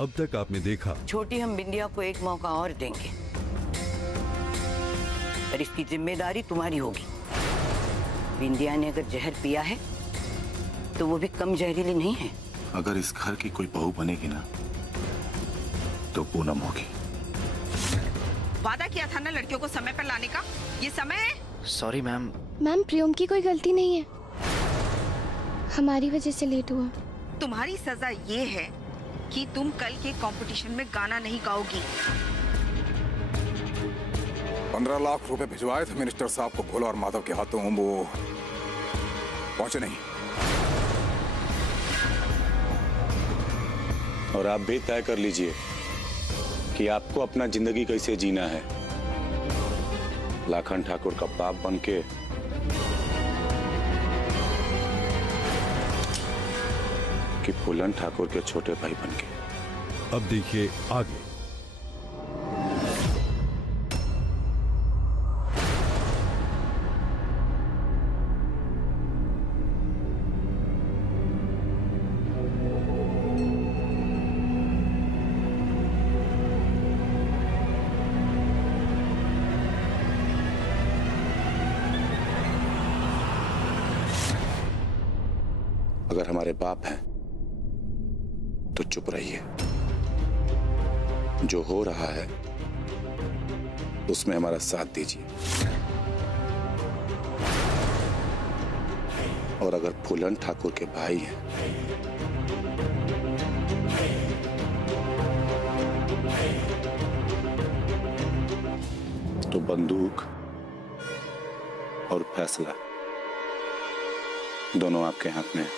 अब तक आपने देखा। छोटी हम बिंदिया को एक मौका और देंगे, पर इसकी जिम्मेदारी तुम्हारी होगी। बिंदिया ने अगर जहर पिया है तो वो भी कम जहरीली नहीं है। अगर इस घर की कोई बहू बनेगी ना तो पूनम होगी। वादा किया था ना लड़कियों को समय पर लाने का, ये समय है। Sorry ma'am. मैम प्रियम की कोई गलती नहीं है, हमारी वजह से लेट हुआ। तुम्हारी सजा ये है कि तुम कल के कंपटीशन में गाना नहीं गाओगी। 15 लाख रुपए भिजवाए थे मिनिस्टर साहब को भोला और माधव के हाथों, वो पहुंचे नहीं। और आप भी तय कर लीजिए कि आपको अपना जिंदगी कैसे जीना है, लाखन ठाकुर का बाप बनके कि फूलन ठाकुर के छोटे भाई बनके। अब देखिए आगे। अगर हमारे बाप हैं तो चुप रहिए, जो हो रहा है उसमें हमारा साथ दीजिए। और अगर फूलन ठाकुर के भाई हैं तो बंदूक और फैसला दोनों आपके हाथ में है।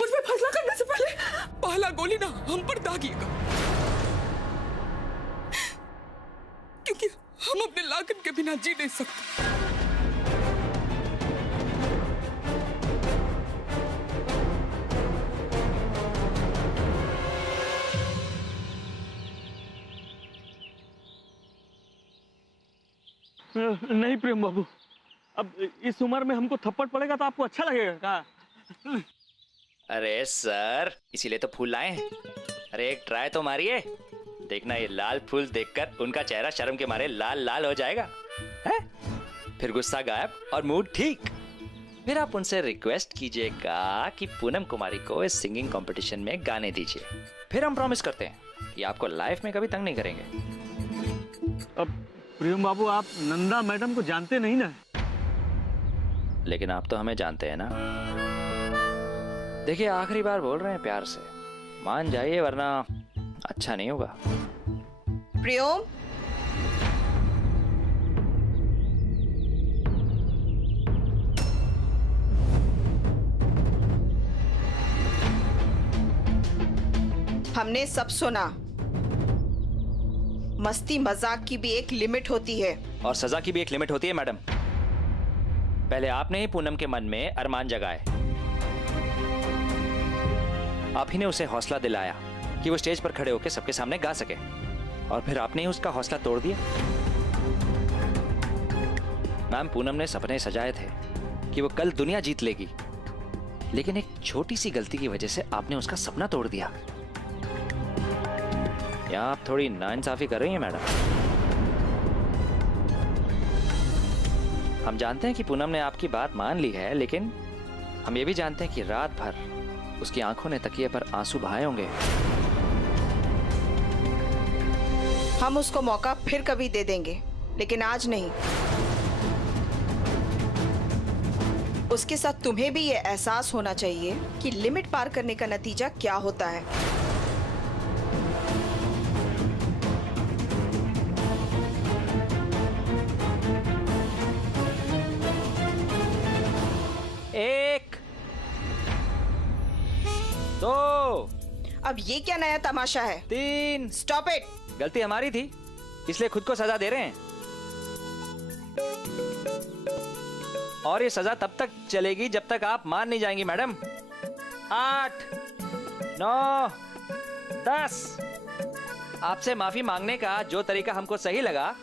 मुझ पे फैसला करने से पहले पहला गोली ना हम पर दागिएगा, क्योंकि हम अपने लाखन के बिना जी नहीं सकते। नहीं प्रेम बाबू, अब इस उम्र में हमको थप्पड़ पड़ेगा तो आपको अच्छा लगेगा क्या? अरे सर, इसीलिए तो फूल लाए हैं। अरे एक ट्राई तो मारिए, देखना ये लाल फूल देखकर उनका चेहरा शर्म के मारे लाल लाल हो जाएगा है? फिर गुस्सा गायब और मूड ठीक। फिर आप उनसे रिक्वेस्ट कीजिएगा कि पूनम कुमारी को इस सिंगिंग कंपटीशन में गाने दीजिए। फिर हम प्रॉमिस करते हैं कि आपको लाइफ में कभी तंग नहीं करेंगे। अब प्रेम बाबू, आप नंदा मैडम को जानते नहीं ना? लेकिन आप तो हमें जानते हैं ना। देखिए आखिरी बार बोल रहे हैं, प्यार से मान जाइए वरना अच्छा नहीं होगा। प्रियम, हमने सब सुना। मस्ती मजाक की भी एक लिमिट होती है और सजा की भी एक लिमिट होती है मैडम। पहले आपने ही पूनम के मन में अरमान जगाए, आप ही ने उसे हौसला दिलाया कि वो स्टेज पर खड़े होकर सबके सामने गा सके, और फिर आपने ही उसका हौसला तोड़ दिया। मैम, पूनम ने सपने सजाए थे कि वो कल दुनिया जीत लेगी, लेकिन एक छोटी सी गलती की वजह से आपने उसका सपना तोड़ दिया। यहाँ आप थोड़ी नाइंसाफी कर रही हैं मैडम। हम जानते हैं कि पूनम ने आपकी बात मान ली है, लेकिन हम ये भी जानते हैं कि रात भर उसकी आंखों ने तकिए पर आंसू बहाए होंगे। हम उसको मौका फिर कभी दे देंगे, लेकिन आज नहीं। उसके साथ तुम्हें भी ये एहसास होना चाहिए कि लिमिट पार करने का नतीजा क्या होता है। एक, दो, अब ये क्या नया तमाशा है? तीन। Stop it. गलती हमारी थी, इसलिए खुद को सजा दे रहे हैं, और ये सजा तब तक चलेगी जब तक आप मान नहीं जाएंगी मैडम। 8, 9, 10। आपसे माफी मांगने का जो तरीका हमको सही लगा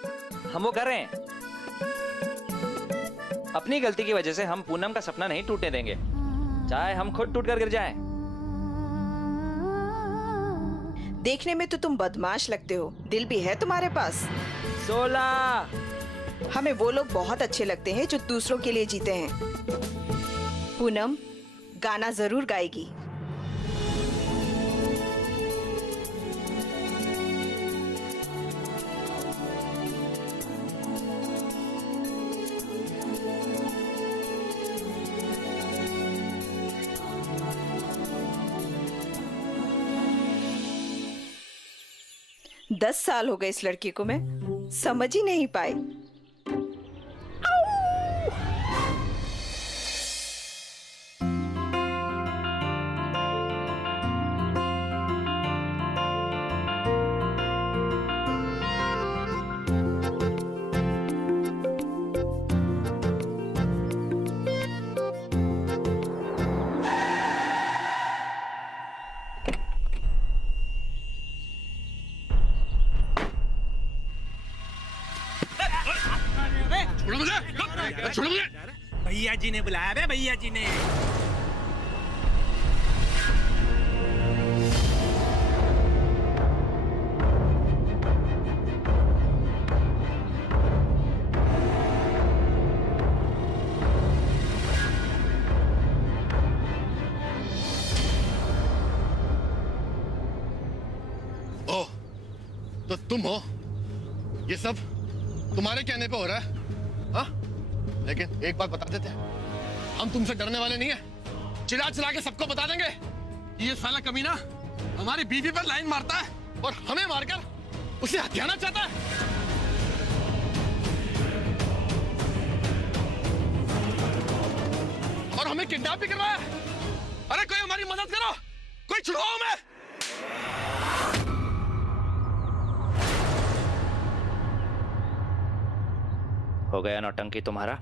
हम वो कर रहे हैं। अपनी गलती की वजह से हम पूनम का सपना नहीं टूटने देंगे, चाहे हम खुद टूट कर गिर जाएं। देखने में तो तुम बदमाश लगते हो, दिल भी है तुम्हारे पास। 16। हमें वो लोग बहुत अच्छे लगते हैं जो दूसरों के लिए जीते हैं। पूनम गाना जरूर गाएगी। दस साल हो गए इस लड़की को मैं समझ ही नहीं पाई। भैया जी ने बुलाया बे, भैया जी ने। ओह, तो तुम हो? ये सब तुम्हारे कहने पे हो रहा है? हाँ? लेकिन एक बात बता देते हैं, हम तुमसे डरने वाले नहीं है। चिल्ला चिल्ला के सबको बता देंगे ये साला कमीना हमारी बीवी पर लाइन मारता है और हमें मारकर उसे हथियाना चाहता है। और हमें किडनैप भी कर रहा है। अरे कोई हमारी मदद करो, कोई छुड़वाओ हमें। हो गया नौटंकी तुम्हारा?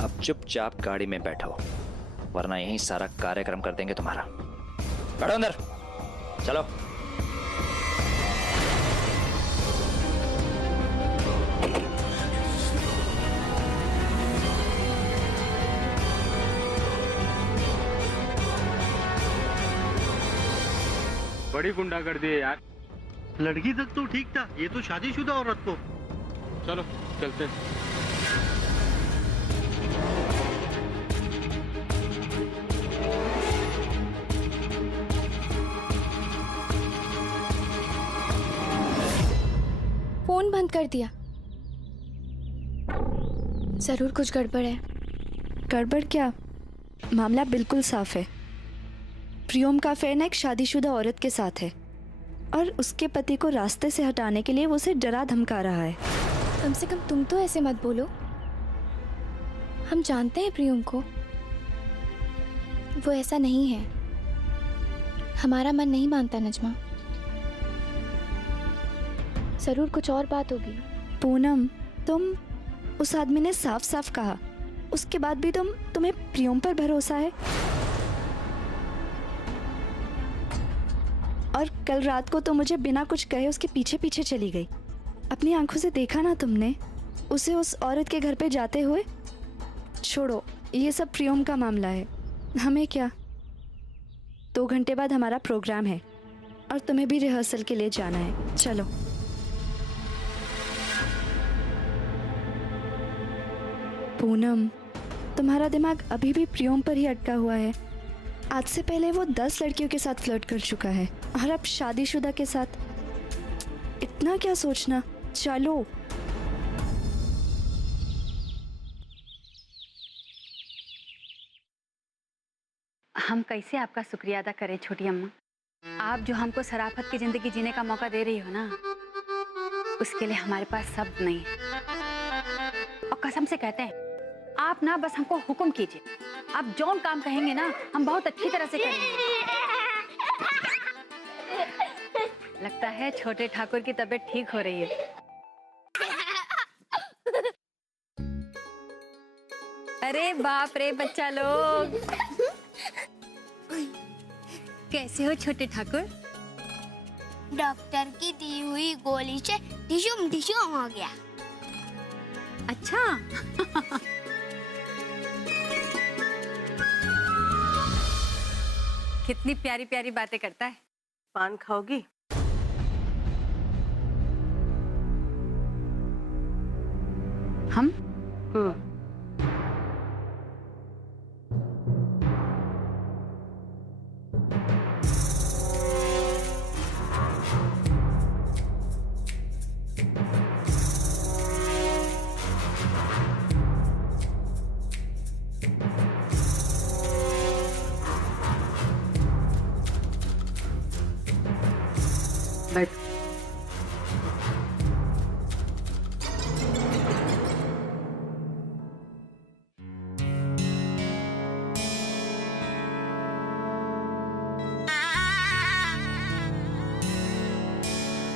अब चुपचाप गाड़ी में बैठो, वरना यहीं सारा कार्यक्रम कर देंगे तुम्हारा। बैठो अंदर, चलो। बड़ी गुंडागर्दी है यार। लड़की तक तो ठीक था, ये तो शादीशुदा औरत को। चलो चलते हैं। फोन बंद कर दिया। जरूर कुछ गड़बड़ है। गड़बड़ क्या? मामला बिल्कुल साफ है। प्रियम का अफेयर ना एक शादीशुदा औरत के साथ है और उसके पति को रास्ते से हटाने के लिए वो उसे डरा धमका रहा है। कम से कम तुम तो ऐसे मत बोलो। हम जानते हैं प्रियम को, वो ऐसा नहीं है। हमारा मन नहीं मानता नजमा। जरूर कुछ और बात होगी। पूनम, तुम, उस आदमी ने साफ साफ कहा, उसके बाद भी तुम्हें प्रियम पर भरोसा है। और कल रात को तो मुझे बिना कुछ कहे उसके पीछे पीछे चली गई। अपनी आंखों से देखा ना तुमने उसे उस औरत के घर पे जाते हुए। छोड़ो, ये सब प्रियम का मामला है, हमें क्या। 2 घंटे बाद हमारा प्रोग्राम है और तुम्हें भी रिहर्सल के लिए जाना है। चलो। पूनम, तुम्हारा दिमाग अभी भी प्रियम पर ही अटका हुआ है। आज से पहले वो 10 लड़कियों के साथ फ्लर्ट कर चुका है और अब शादीशुदा के साथ। इतना क्या सोचना। चलो। हम कैसे आपका शुक्रिया अदा करें छोटी अम्मा। आप जो हमको शराफत की जिंदगी जीने का मौका दे रही हो ना, उसके लिए हमारे पास शब्द नहीं है। और कसम से कहते हैं, आप ना बस हमको हुक्म कीजिए, आप जौन काम कहेंगे ना हम बहुत अच्छी तरह से करेंगे। लगता है छोटे ठाकुर की तबीयत ठीक हो रही है। अरे बाप रे बच्चा लोग, कैसे हो छोटे ठाकुर? डॉक्टर की दी हुई गोली से ढिशुम ढिशुम हो गया। अच्छा। कितनी प्यारी प्यारी बातें करता है। पान खाओगी? हम? बैठ।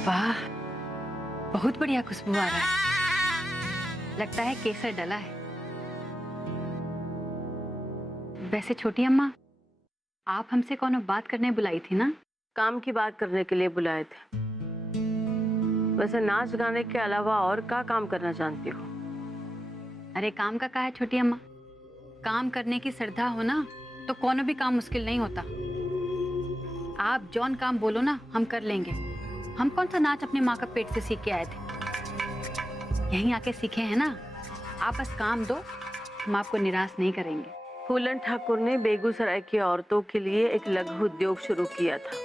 वाह, बहुत बढ़िया खुशबू आ रहा है। लगता है केसर डला है। वैसे छोटी अम्मा, आप हमसे कौन बात करने बुलाई थी ना? काम की बात करने के लिए बुलाए थे। वैसे नाच गाने के अलावा और क्या काम करना जानती हो? अरे काम का है छोटी अम्मा, काम करने की श्रद्धा हो ना तो कोनो भी काम मुश्किल नहीं होता। आप जौन काम बोलो ना हम कर लेंगे। हम कौन सा नाच अपनी माँ का पेट से सीख के आए थे, यहीं आके सीखे हैं ना। आप बस काम दो, हम आपको निराश नहीं करेंगे। फूलन ठाकुर ने बेगूसराय की औरतों के लिए एक लघु उद्योग शुरू किया था।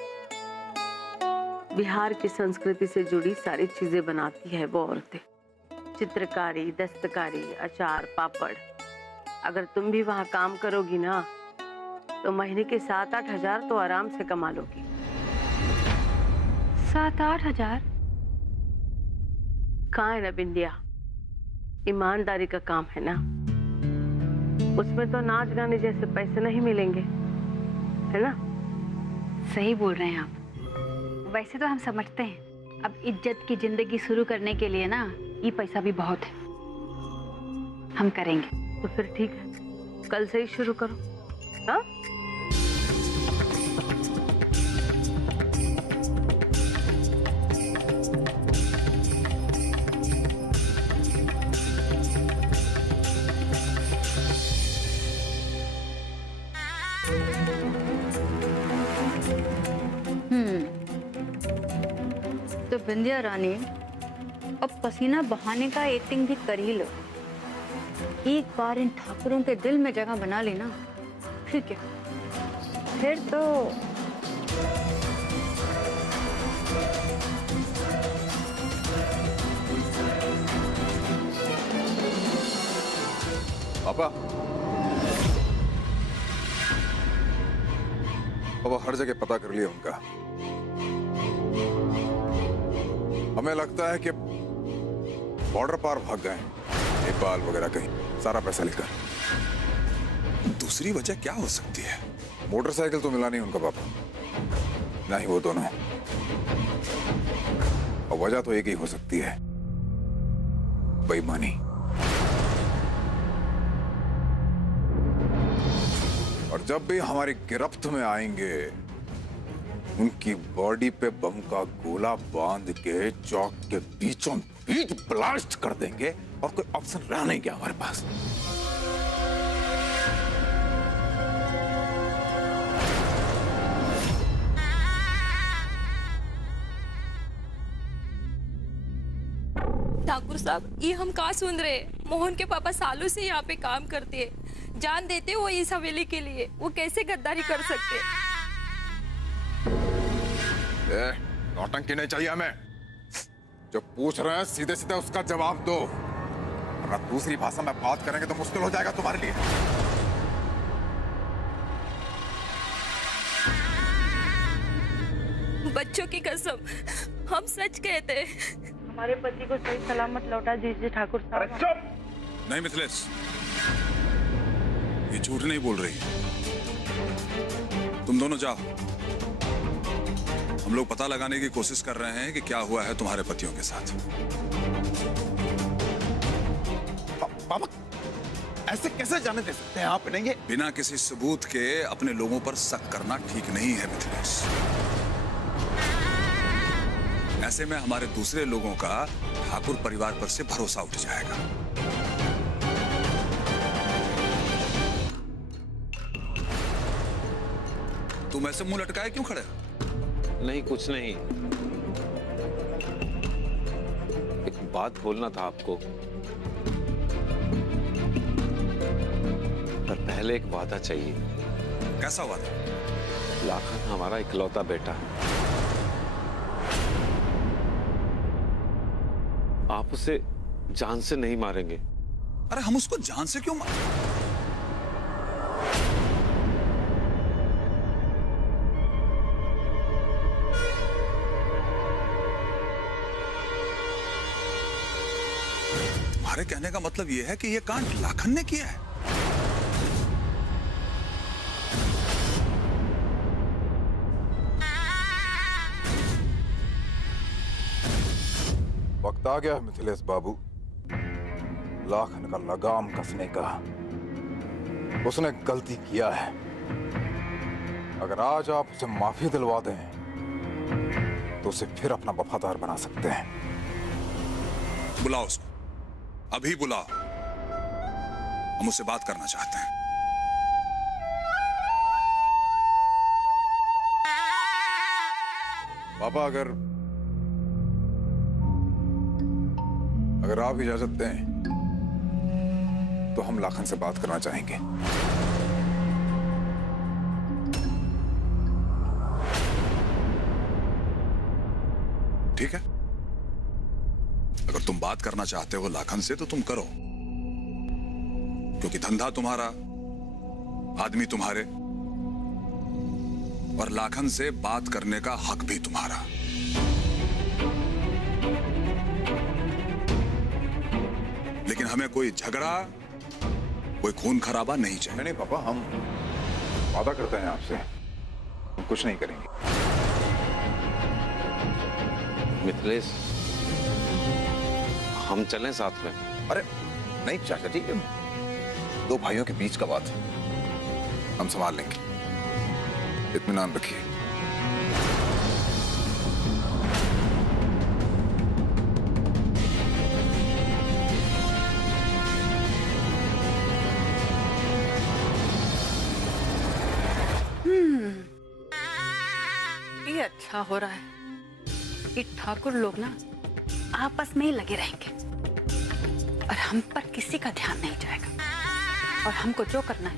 बिहार की संस्कृति से जुड़ी सारी चीजें बनाती है वो औरतें। चित्रकारी, दस्तकारी, अचार, पापड़। अगर तुम भी वहाँ काम करोगी ना तो महीने के 7-8 हजार तो आराम से कमा लोगी। 7-8 हजार? कहाँ है ना बिंदिया, ईमानदारी का काम है ना, उसमें तो नाच गाने जैसे पैसे नहीं मिलेंगे, है ना? सही बोल रहे हैं आप। वैसे तो हम समझते हैं अब इज्जत की जिंदगी शुरू करने के लिए ना ये पैसा भी बहुत है। हम करेंगे। तो फिर ठीक है, कल से ही शुरू करो। हाँ? तो बिंदिया रानी, अब पसीना बहाने का एक्टिंग भी कर ही लो। एक बार इन ठाकुरों के दिल में जगह बना ली ना, ठीक है, फिर तो पापा, पापा हर जगह पता कर लिया उनका। हमें लगता है कि बॉर्डर पार भाग गए, नेपाल वगैरह कहीं, सारा पैसा लेकर। दूसरी वजह क्या हो सकती है? मोटरसाइकिल तो मिला नहीं उनका पापा, ना ही वो दोनों। और वजह तो एक ही हो सकती है, बेईमानी। और जब भी हमारी गिरफ्त में आएंगे उनकी बॉडी पे बम का गोला बांध के चौक के बीचों बीच ब्लास्ट कर देंगे और कोई ऑप्शन रह नहीं गया हमारे पास। ठाकुर साहब, ये हम कहाँ सुन रहे? मोहन के पापा सालों से यहाँ पे काम करते हैं, जान देते वो इस हवेली के लिए। वो कैसे गद्दारी कर सकते? नौटंकी नहीं चाहिए हमें। जो पूछ रहे हैं सीधे सीधे उसका जवाब दो, वरना दूसरी भाषा में बात करेंगे तो मुश्किल हो जाएगा तुम्हारे लिए। बच्चों की कसम, हम सच कहते हैं। हमारे पति को सही सलामत लौटा दीजिए ठाकुर साहब। नहीं मिथिलेश, ये झूठ नहीं बोल रही। तुम दोनों जाओ, हम लोग पता लगाने की कोशिश कर रहे हैं कि क्या हुआ है तुम्हारे पतियों के साथ। पापा, ऐसे कैसे जाने दे सकते हैं आप इन्हें? बिना किसी सबूत के अपने लोगों पर शक करना ठीक नहीं है मिथिलेश। ऐसे में हमारे दूसरे लोगों का ठाकुर परिवार पर से भरोसा उठ जाएगा। तुम ऐसे मुंह लटकाए क्यों खड़े हो? नहीं, कुछ नहीं। एक बात बोलना था आपको, पर पहले एक वादा चाहिए। कैसा वादा? लाखन हमारा इकलौता बेटा है। आप उसे जान से नहीं मारेंगे। अरे हम उसको जान से क्यों तुम्हारे कहने का मतलब यह है कि यह कांड लाखन ने किया है? वक्त आ गया है मिथिलेश बाबू, लाखन का लगाम कसने का। उसने गलती किया है। अगर आज आप उसे माफी दिलवा दें तो उसे फिर अपना वफादार बना सकते हैं। बुलाओ उसको, अभी बुलाओ। हम उससे बात करना चाहते हैं। पापा, अगर आप इजाजत दें तो हम लाखन से बात करना चाहेंगे। ठीक है, अगर तुम बात करना चाहते हो लाखन से तो तुम करो, क्योंकि धंधा तुम्हारा, आदमी तुम्हारे, और लाखन से बात करने का हक भी तुम्हारा। लेकिन हमें कोई झगड़ा, कोई खून खराबा नहीं चाहिए। नहीं पापा, हम वादा करते हैं आपसे, हम कुछ नहीं करेंगे। मिथिलेश, हम चलें साथ में? अरे नहीं चाचा जी, दो भाइयों के बीच का बात है, हम संभाल लेंगे, इत्मीनान रखिए। ये अच्छा हो रहा है कि ठाकुर लोग ना आपस में ही लगे रहेंगे और हम पर किसी का ध्यान नहीं जाएगा, और हमको जो करना है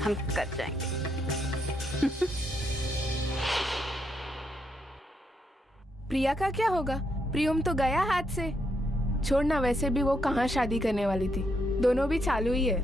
हम कर जाएंगे। प्रिया का क्या होगा? प्रियम तो गया हाथ से। छोड़ना, वैसे भी वो कहाँ शादी करने वाली थी, दोनों भी चालू ही है।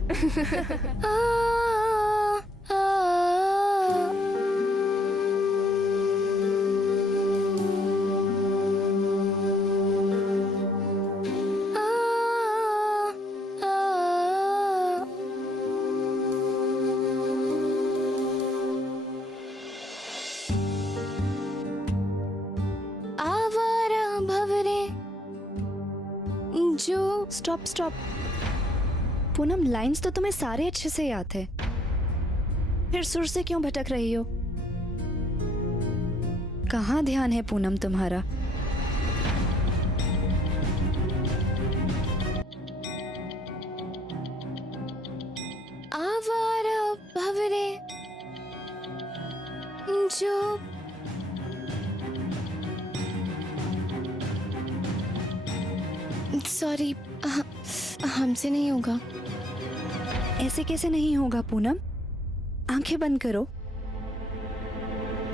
स्टॉप स्टॉप पूनम, लाइंस तो तुम्हें सारे अच्छे से याद है, फिर सुर से क्यों भटक रही हो? कहाँ ध्यान है पूनम तुम्हारा? आवारा भंवरे जो सॉरी, हमसे नहीं होगा। ऐसे कैसे नहीं होगा पूनम? आंखें बंद करो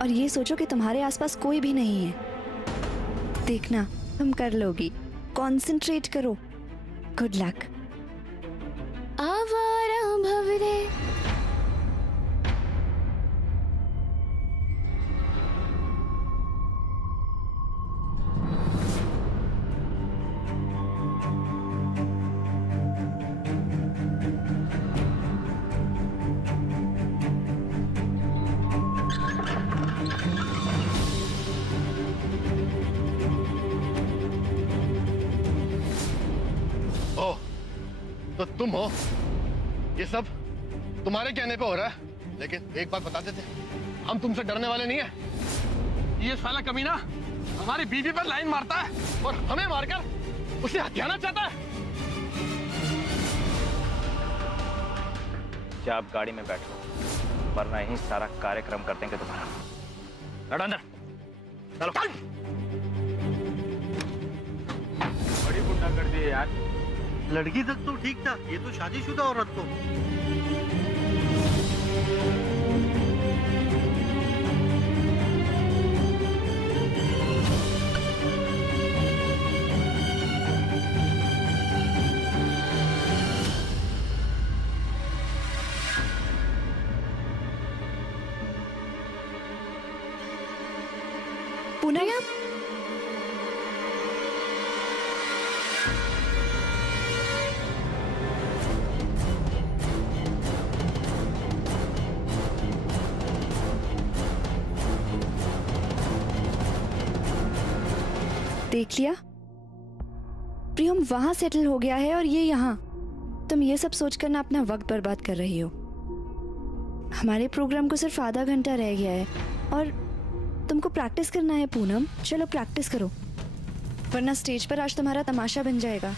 और ये सोचो कि तुम्हारे आसपास कोई भी नहीं है। देखना, तुम कर लोगी। कंसंट्रेट करो। Good luck. आवारा भंवरे तो तुम हो, ये सब तुम्हारे कहने पे हो रहा है। लेकिन एक बात बता देते, हम तुमसे डरने वाले नहीं है। ये साला कमीना हमारी बीवी पर लाइन मारता है और हमें मारकर उसे हथियाना चाहता है। क्या आप गाड़ी में बैठो? वरना यही सारा कार्यक्रम कर देंगे तुम्हारा। लड़ो अंदर, चलो। बड़ी गुंडा कर दी यार। लड़की तक तो ठीक था, ये तो शादीशुदा औरत को। पूनम, देख लिया, प्रियम वहां सेटल हो गया है और ये यहाँ। तुम ये सब सोचकर ना अपना वक्त बर्बाद कर रही हो। हमारे प्रोग्राम को सिर्फ आधा घंटा रह गया है और तुमको प्रैक्टिस करना है पूनम। चलो प्रैक्टिस करो, वरना स्टेज पर आज तुम्हारा तमाशा बन जाएगा।